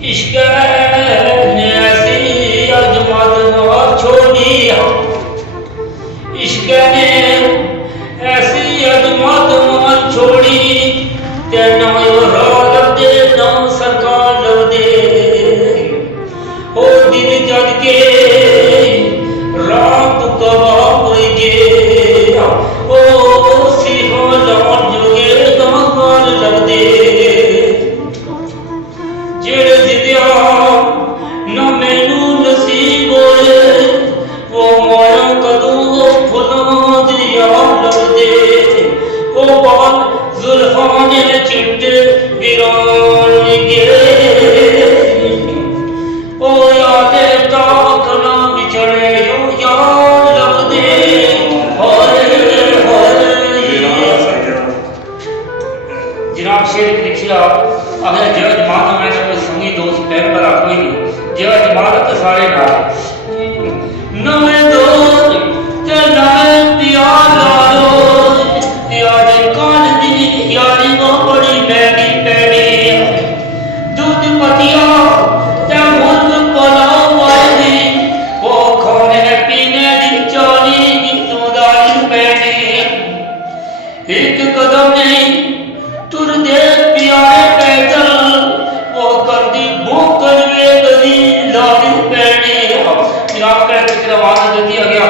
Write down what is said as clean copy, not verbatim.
इश्क ने ऐसी अजमत न छोड़ी, इश्क ने ऐसी अजमत न छोड़ी, ते ना राह लभदे ना सरकार लभदे। ओ दिल जद के रात कवा होई गए, ओ सिहो लाउण जोगे ना काल लभदे। जेड़े जिद्या ना मैनू नसीब होए, वो माया कदों फुलां दी याद लभदे। ओ बाल जुल्फां ने चिट्टे वीरान गए, ओ यादे ताक ना विछड़े याद लभदे। जनाब शेर लिखिया अगर जय जमात मैं कोई संगी दोस्त पैर पर कोई नहीं, जय जमात तो सारे नाल नवे दोस्त ते नवे प्यार लालो। यारी कान दी यारी वो बड़ी बैगी पैड़ी, दूध पतिया ते मुल्क पलाओ वाली, वो खाने पीने दी चाली गीतों पैड़ी। एक कदम नहीं तुर दे प्यारे पैदल, वो करदी भूख वे गली लादी पैड़ी। जनाब का आवाज देती आ गया